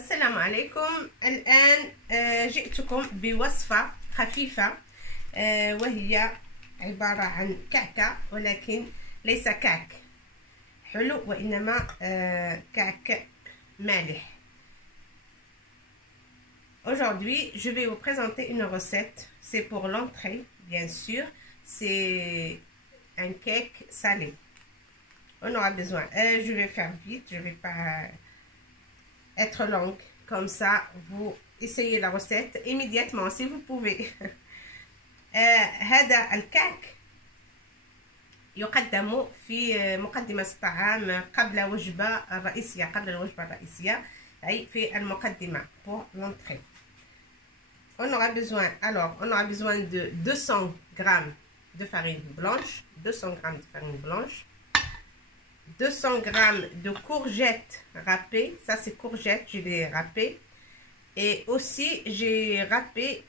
السلام عليكم. الآن جئتكم بوصفة خفيفة وهي عبارة عن كعكة، ولكن ليس كعك حلو وإنما كعك مالح. Aujourd'hui, je vais vous présenter une recette. C'est pour l'entrée, bien sûr. C'est un cake salé. On aura besoin. Je vais faire vite. Je ne vais pas être longue. Comme ça, vous essayez la recette immédiatement si vous pouvez. هذا الكعك يقدم في مقدمة الطعام قبل الوجبة الرئيسية أي في المقدمة pour l'entrée. On aura besoin de 200 g de farine blanche, 200 g de farine blanche, 200 g de courgettes râpées, ça c'est courgettes, je les ai râpées, et aussi j'ai râpé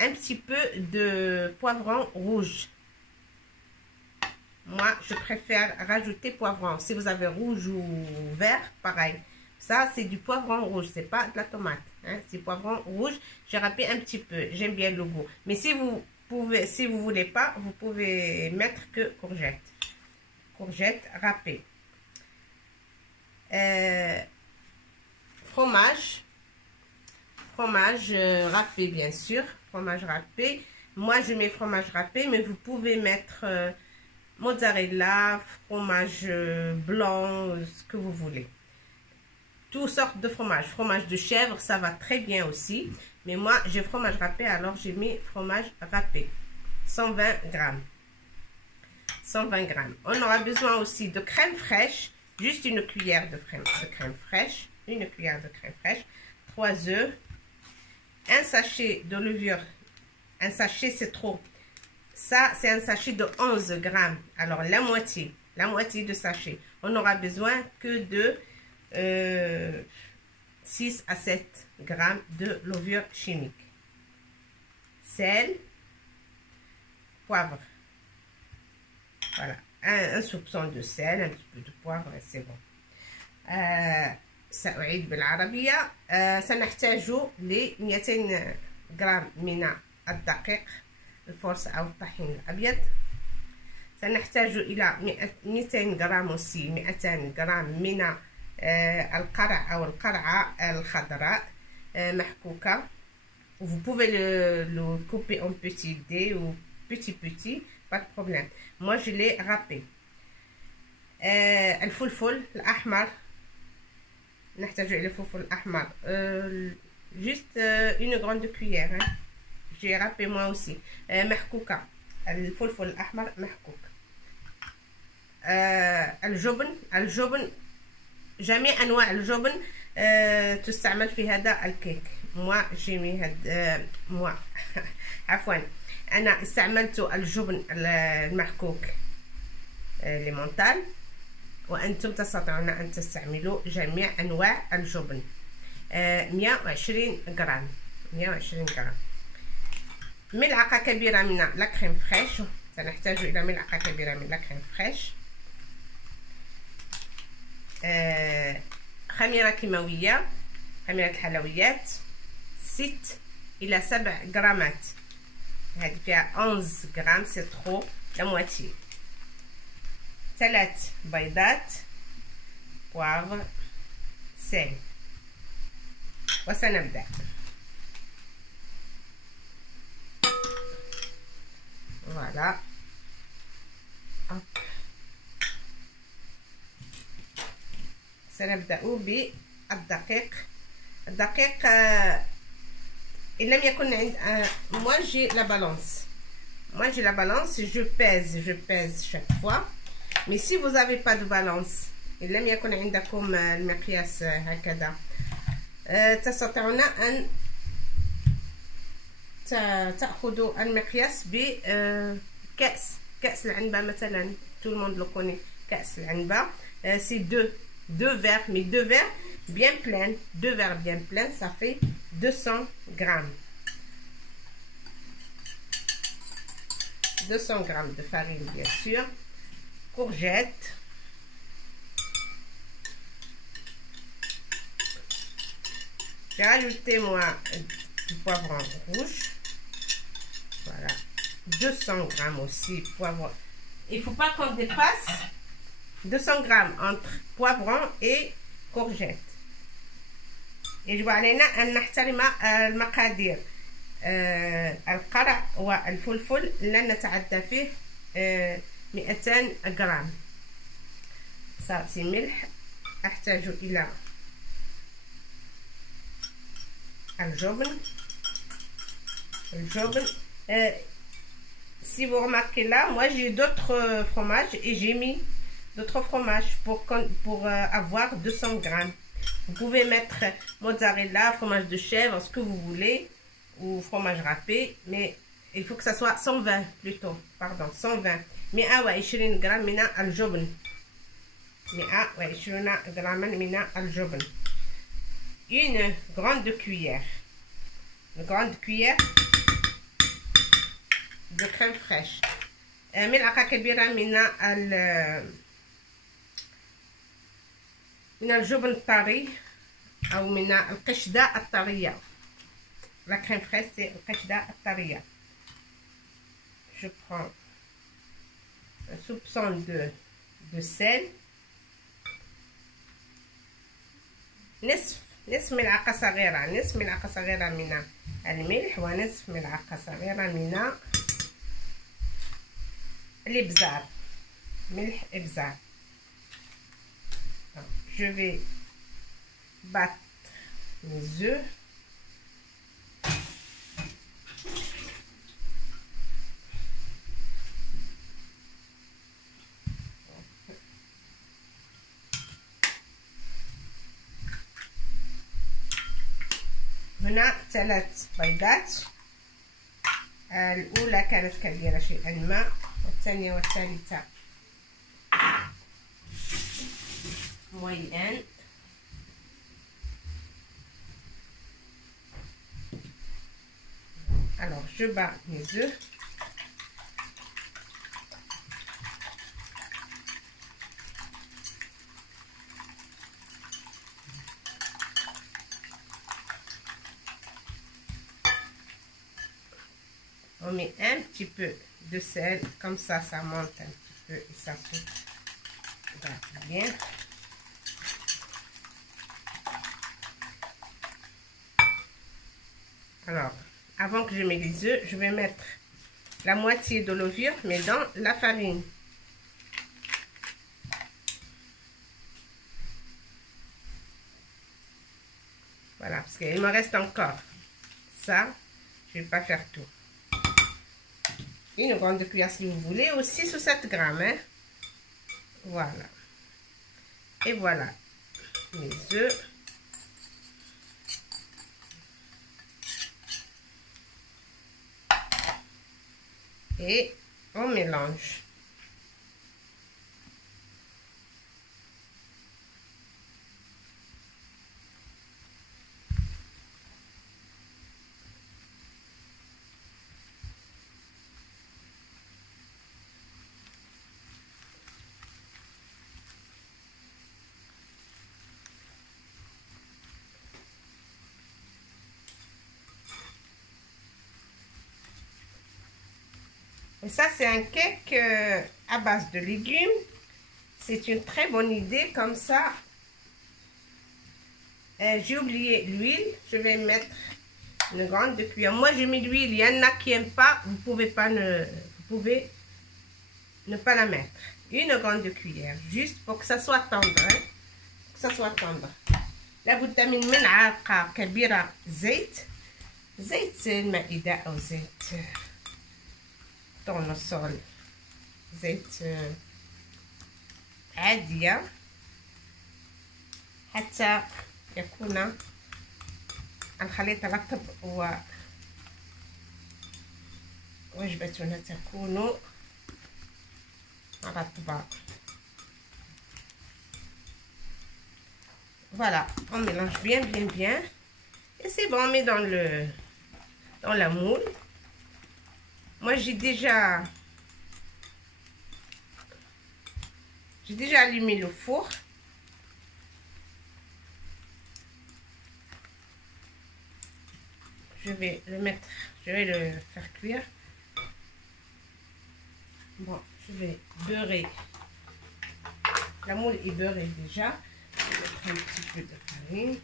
un petit peu de poivron rouge. Moi je préfère rajouter poivron. Si vous avez rouge ou vert, pareil. Ça c'est du poivron rouge, c'est pas de la tomate, hein, c'est poivron rouge. J'ai râpé un petit peu, j'aime bien le goût. Mais si vous voulez pas, vous pouvez mettre que courgettes râpées. Fromage râpé, bien sûr, fromage râpé. Moi je mets fromage râpé, mais vous pouvez mettre mozzarella, fromage blanc, ce que vous voulez. Toutes sortes de fromage de chèvre, ça va très bien aussi, mais moi j'ai fromage râpé, alors j'ai mis fromage râpé. 120 g. On aura besoin aussi de crème fraîche, juste une cuillère de crème fraîche, 3 œufs, un sachet de levure, un sachet c'est trop, ça c'est un sachet de 11 g, alors la moitié de sachet. On n'aura besoin que de 6 à 7 g de levure chimique, sel, poivre. Voilà, un soupçon de sel, un petit peu de poivre et c'est bon. سأعيد بالعربية. سنحتاج ل 200 غرام من الدقيق الفورس أو الطحين الأبيض. سنحتاج إلى 200 غرام aussi 200 غرام من القرع أو القرعة الخضراء محكوكة. Vous pouvez le couper en petits dés ou petit, pas de problème. Moi je l'ai râpé. الفلفل الأحمر، نحتاج إلى الفلفل الأحمر juste une grande cuillère, hein. J'ai râpé moi aussi. محكوكة، الفلفل الأحمر محكوك. الجبن جميع أنواع الجبن تستعمل في هذا الكيك. أنا استعملت الجبن المحكوك لمونتال، وأنتم تستطيعون أن تستعملوا جميع أنواع الجبن. 120 غرام. ملعقة كبيرة من لا كريم فريش، سنحتاج إلى ملعقة كبيرة من لا كريم فريش. خميرة كيماوية، خميرة الحلويات 6 إلى 7 غرامات. هذه فيها 11 غرام، سي ترو، لا مواتي. 3 بيضات، بوافر، سل. وسنبدأ. فوالا، سنبدأ بالدقيق. الدقيق إن لم يكن عند moi j'ai la balance, je pèse chaque fois. Mais si vous n'avez pas de balance، إن لم يكن عندكم المقياس هكذا، تستطيعون أن تأخذوا المقياس كأس العنبة مثلا. tout le monde le connaît، كأس العنبة. c'est deux verres, mais 2 verres bien pleins, ça fait 200 grammes. 200 grammes de farine, bien sûr. Courgettes, J'ai rajouté moi du poivron rouge. Voilà. 200 grammes aussi poivron. Il ne faut pas qu'on dépasse 200 grammes entre poivron et courgette. يجب علينا أن نحترم المقادير. القرع والفلفل لن نتعدى فيه 200 غرام. صافي ملح. أحتاج إلى الجبن. Si vous remarquez là, moi j'ai d'autres fromages et j'ai mis d'autres fromages pour avoir 200 grammes. Vous pouvez mettre mozzarella, fromage de chèvre, ce que vous voulez, ou fromage râpé, mais il faut que ça soit 120 plutôt, pardon, 120. 120 غرام من الجبن. 120 غراما من الجبن. Une grande cuillère. Une grande cuillère de crème fraîche. ملعقة كبيرة من الجبن الطري أو من القشدة الطرية. La crème fraîche, c'est القشدة الطرية. Je prends un soupçon de sel. نصف ملعقة صغيرة من الملح ونصف ملعقة صغيرة من الإبزار. ملح إبزار. Je vais battre mes œufs. هنا 3 بيضات. الأولى كانت كبيرة شيئا ما، والثانية والثالثة moyenne. Alors, je bats mes œufs. On met un petit peu de sel, comme ça, ça monte un petit peu et ça se va bien. Alors, avant que je mette les œufs, je vais mettre la moitié de levure, mais dans la farine. Voilà, parce qu'il me reste encore ça. Je ne vais pas faire tout. Une grande cuillère si vous voulez, ou 6 ou 7 grammes. Hein. Voilà. Et voilà les œufs. Et on mélange. Et ça, c'est un cake à base de légumes. C'est une très bonne idée comme ça. J'ai oublié l'huile. Je vais mettre une grande cuillère. Moi, j'ai mis l'huile. Il y en a qui n'aiment pas. Vous pouvez ne pas la mettre. Une grande cuillère. Juste pour que ça soit tendre. Hein? Que ça soit tendre. لابد من ملعقة كبيرة زيت المائدة أو زيت طورنسول. زيت عادية حتى يكون الخليط رطب ووجبتنا تكون رطبة. Voilà, on mélange bien et c'est bon. On met dans la moule. Moi j'ai déjà allumé le four. je vais le mettre, je vais le faire cuire. Bon, je vais beurrer. La moule est beurrée déjà. Je vais mettre un petit peu de farine.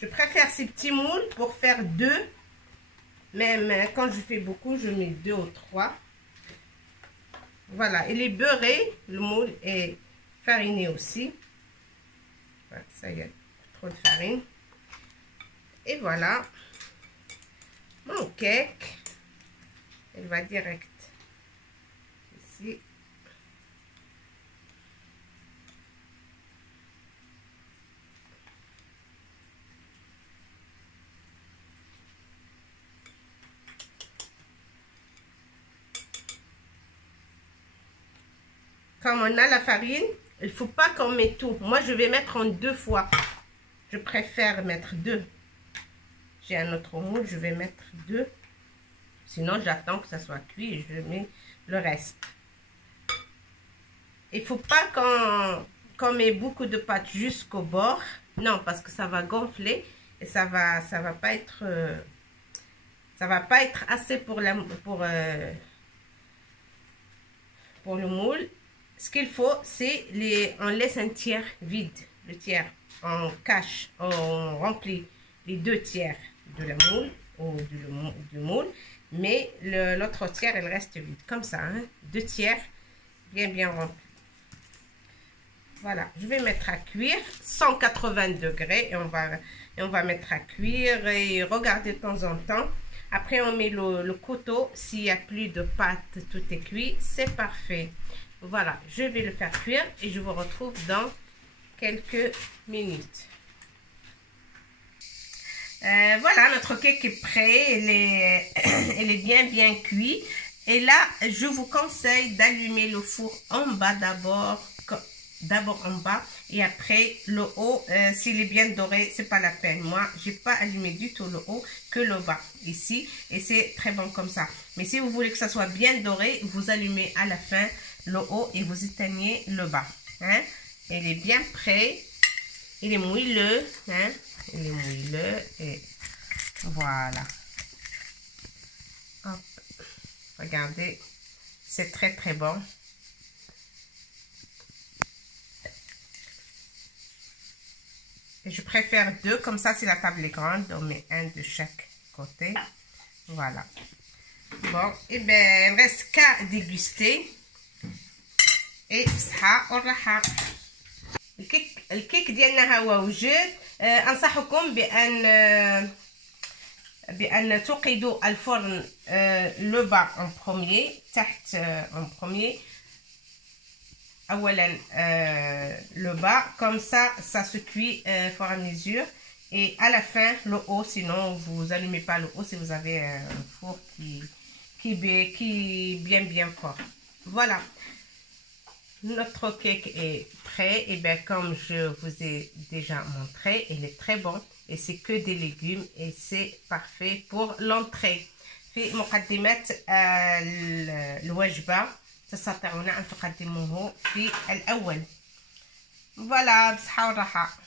Je préfère ces petits moules pour faire 2. Même quand je fais beaucoup, je mets 2 ou 3. Voilà, il est beurré. Le moule est fariné aussi. Voilà, ça y est, trop de farine. Et voilà. Mon cake. Elle va direct ici. Comme on a la farine, il ne faut pas qu'on mette tout. Moi, je vais mettre en 2 fois. Je préfère mettre 2. J'ai un autre moule, je vais mettre 2. Sinon, j'attends que ça soit cuit et je mets le reste. Il ne faut pas qu'on met beaucoup de pâte jusqu'au bord. Non, parce que ça va gonfler et ça va pas être assez pour le moule. Ce qu'il faut, c'est on laisse un tiers vide, le tiers. On cache, on remplit les 2 tiers de la moule ou du moule, mais l'autre tiers, elle reste vide. Comme ça, hein? 2 tiers bien remplis. Voilà, je vais mettre à cuire 180 degrés et on va mettre à cuire et regarder de temps en temps. Après, on met le couteau. S'il n'y a plus de pâte, tout est cuit, c'est parfait. Voilà, je vais le faire cuire et je vous retrouve dans quelques minutes. Voilà, notre cake est prêt. Elle est bien cuite. Et là, je vous conseille d'allumer le four en bas d'abord en bas et après le haut. S'il est bien doré, c'est pas la peine. Moi, j'ai pas allumé du tout le haut, que le bas ici, et c'est très bon comme ça. Mais si vous voulez que ça soit bien doré, vous allumez à la fin le haut et vous éteignez le bas, hein? Il est bien prêt. Il est moelleux, hein? Il est moelleux et voilà. Hop. Regardez, c'est très bon. Et je préfère 2, comme ça si la table est grande, on met un de chaque côté. Voilà. Bon, et bien, il ne reste qu'à déguster. Et ça, on va. الكيك ديالنا ها هو وجد. انصحكم بان توقدوا الفرن لو با en premier, تحت en premier. اولا le bas, comme ça se cuit au fur et à mesure, et à la fin le haut. Sinon vous allumez pas le haut si vous avez un four qui est bien fort. Voilà, notre cake est prêt. Et bien, comme je vous ai déjà montré, il est très bon et c'est que des légumes et c'est parfait pour l'entrée. في مقدمة الوجبة تستطيعون أن تقدموه في الأول. فوالا، بصحة والراحة.